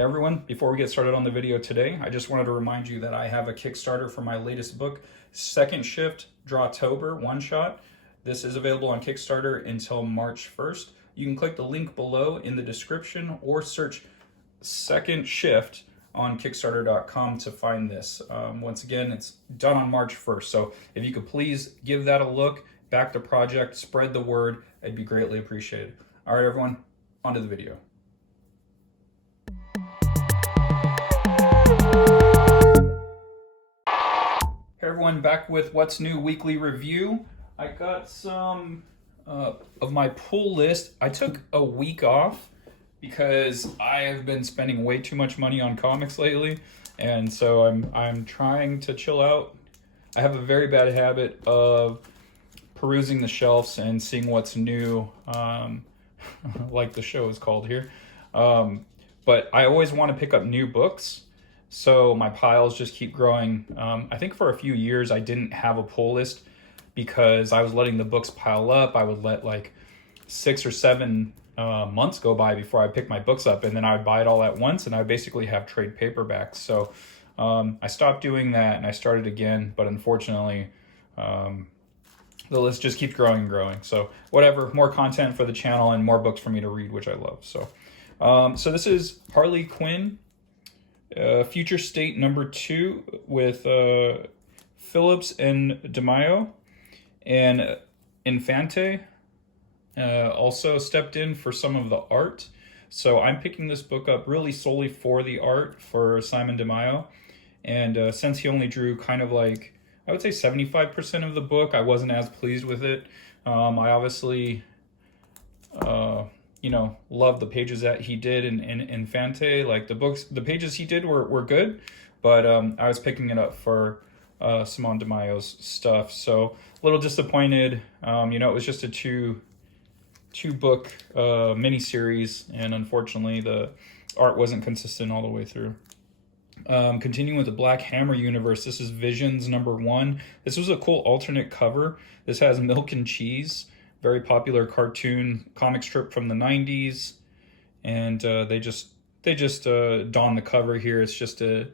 Hey everyone, before we get started on the video today, I just wanted to remind you that I have a Kickstarter for my latest book, Second Shift DRAWtober One Shot. This is available on Kickstarter until March 1st. You can click the link below in the description or search Second Shift on Kickstarter.com to find this. Once again, it's done on March 1st, so if you could please give that a look, back the project, spread the word, it'd be greatly appreciated. All right, everyone, on to the video. Hey everyone, back with What's New Weekly Review. I got some of my pull list. I took a week off because I have been spending way too much money on comics lately, and so I'm trying to chill out. I have a very bad habit of perusing the shelves and seeing what's new, like the show is called here. But I always want to pick up new books. So my piles just keep growing. I think for a few years I didn't have a pull list because I was letting the books pile up. I would let like 6 or 7 months go by before I picked my books up, and then I would buy it all at once, and I basically have trade paperbacks. So I stopped doing that and I started again, but unfortunately the list just keeps growing and growing. So whatever, more content for the channel and more books for me to read, which I love. So so this is Harley Quinn. Future State number 2 with Phillips and DeMaio, and Infante also stepped in for some of the art. So I'm picking this book up really solely for the art for Simon DeMaio, and since he only drew kind of like, I would say 75% of the book, I wasn't as pleased with it. I obviously love the pages that he did in Infante. Like the pages he did were good, but I was picking it up for Simon DeMaio's stuff. So a little disappointed. It was just a two book miniseries, and unfortunately the art wasn't consistent all the way through. Continuing with the Black Hammer universe, this is Visions number 1. This was a cool alternate cover. This has Milk and Cheese, very popular cartoon comic strip from the 90s, and they just donned the cover here. It's just a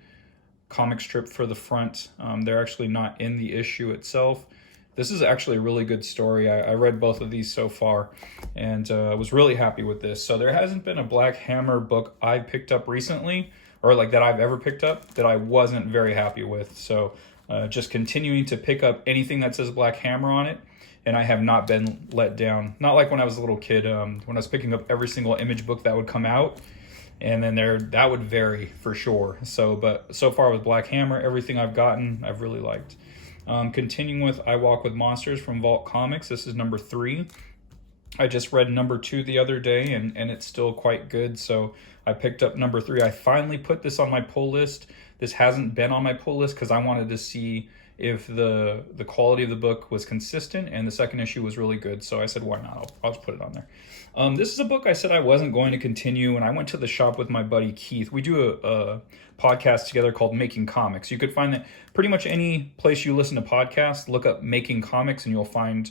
comic strip for the front. They're actually not in the issue itself. This is actually a really good story. I read both of these so far, and was really happy with this. So there hasn't been a Black Hammer book I picked up recently, or like that I've ever picked up, that I wasn't very happy with. So just continuing to pick up anything that says Black Hammer on it, and I have not been let down. Not like when I was a little kid, when I was picking up every single Image book that would come out, and then that would vary for sure. But so far with Black Hammer, everything I've gotten, I've really liked. Continuing with I Walk with Monsters from Vault Comics, this is number 3. I just read number 2 the other day, and it's still quite good, so I picked up number 3. I finally put this on my pull list. This hasn't been on my pull list because I wanted to see if the quality of the book was consistent, and the second issue was really good, so I said, why not? I'll just put it on there. This is a book I said I wasn't going to continue, and I went to the shop with my buddy Keith. We do a podcast together called Making Comics. You could find that pretty much any place you listen to podcasts. Look up Making Comics, and you'll find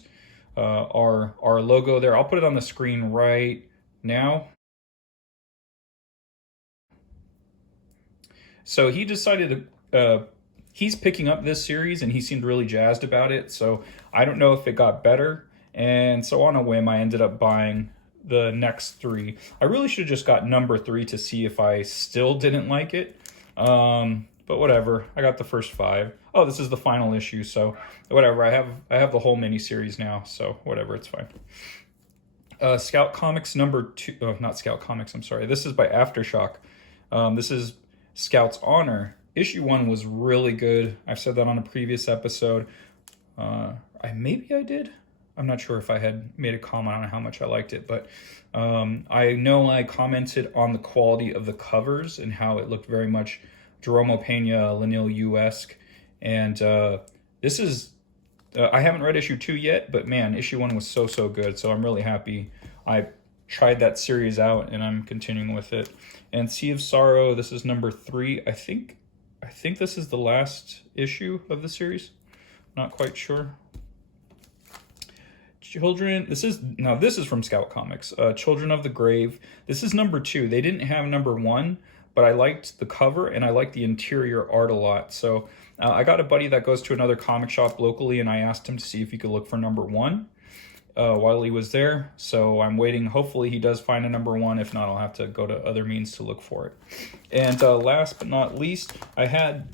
our logo there. I'll put it on the screen right now. So he decided to he's picking up this series, and he seemed really jazzed about it. So I don't know if it got better. And so on a whim, I ended up buying the next 3. I really should have just got number 3 to see if I still didn't like it. But whatever, I got the first 5. Oh, this is the final issue, so whatever. I have the whole mini-series now, so whatever, it's fine. Scout Comics number 2, oh, not Scout Comics, I'm sorry. This is by Aftershock. This is Scout's Honor. Issue 1 was really good. I've said that on a previous episode. Maybe I did. I'm not sure if I had made a comment on how much I liked it, but I know I commented on the quality of the covers and how it looked very much Jerome Pena, Lanil Yu-esque. And this is, I haven't read issue 2 yet, but man, issue 1 was so good. So I'm really happy I tried that series out, and I'm continuing with it. And Sea of Sorrow, this is number 3. I think this is the last issue of the series. Not quite sure. Children, this is from Scout Comics. Children of the Grave. This is number 2. They didn't have number 1, but I liked the cover and I liked the interior art a lot. So I got a buddy that goes to another comic shop locally, and I asked him to see if he could look for #1 while he was there. So I'm waiting. Hopefully he does find a #1. If not, I'll have to go to other means to look for it. And last but not least, I had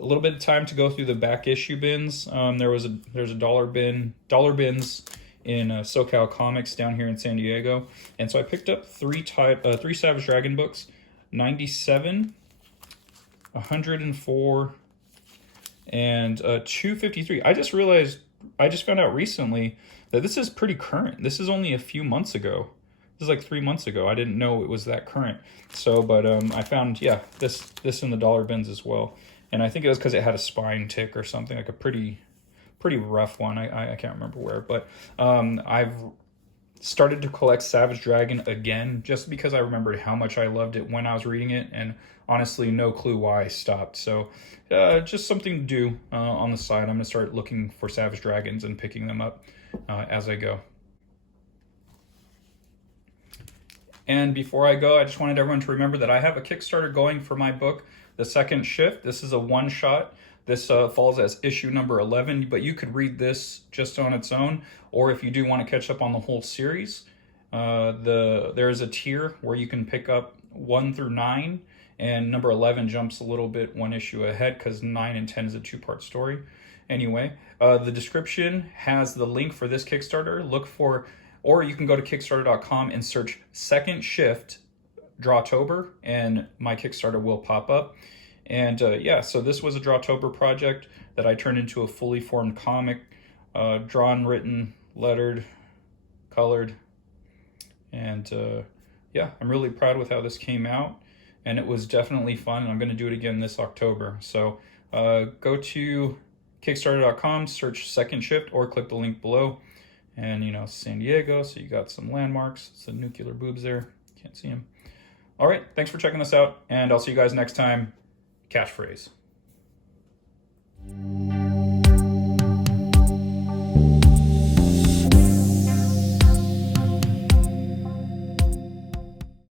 a little bit of time to go through the back issue bins. There's a dollar bins in SoCal Comics down here in San Diego, and so I picked up three Savage Dragon books, 97, 104, and 253. I just found out recently that this is pretty current. This is only a few months ago. This is like 3 months ago. I didn't know it was that current. So, but I found, yeah, this in the dollar bins as well. And I think it was because it had a spine tick or something, like a pretty rough one. I can't remember where. But I've started to collect Savage Dragon again just because I remembered how much I loved it when I was reading it. And honestly, no clue why I stopped. So just something to do on the side. I'm going to start looking for Savage Dragons and picking them up as I go. And before I go, I just wanted everyone to remember that I have a Kickstarter going for my book, The Second Shift. This is a one-shot. This falls as issue number 11, but you could read this just on its own, or if you do want to catch up on the whole series, there's a tier where you can pick up 1 through 9, and number 11 jumps a little bit one issue ahead because 9 and 10 is a 2-part story. Anyway, the description has the link for this Kickstarter. Look for, or you can go to Kickstarter.com and search Second Shift DRAWtober, and my Kickstarter will pop up. And yeah, so this was a DRAWtober project that I turned into a fully formed comic, drawn, written, lettered, colored, and yeah, I'm really proud with how this came out, and it was definitely fun, and I'm going to do it again this October. So go to Kickstarter.com, search Second Shift, or click the link below. And you know, San Diego, so you got some landmarks, some nuclear boobs there, can't see them. All right, thanks for checking this out, and I'll see you guys next time. Catchphrase.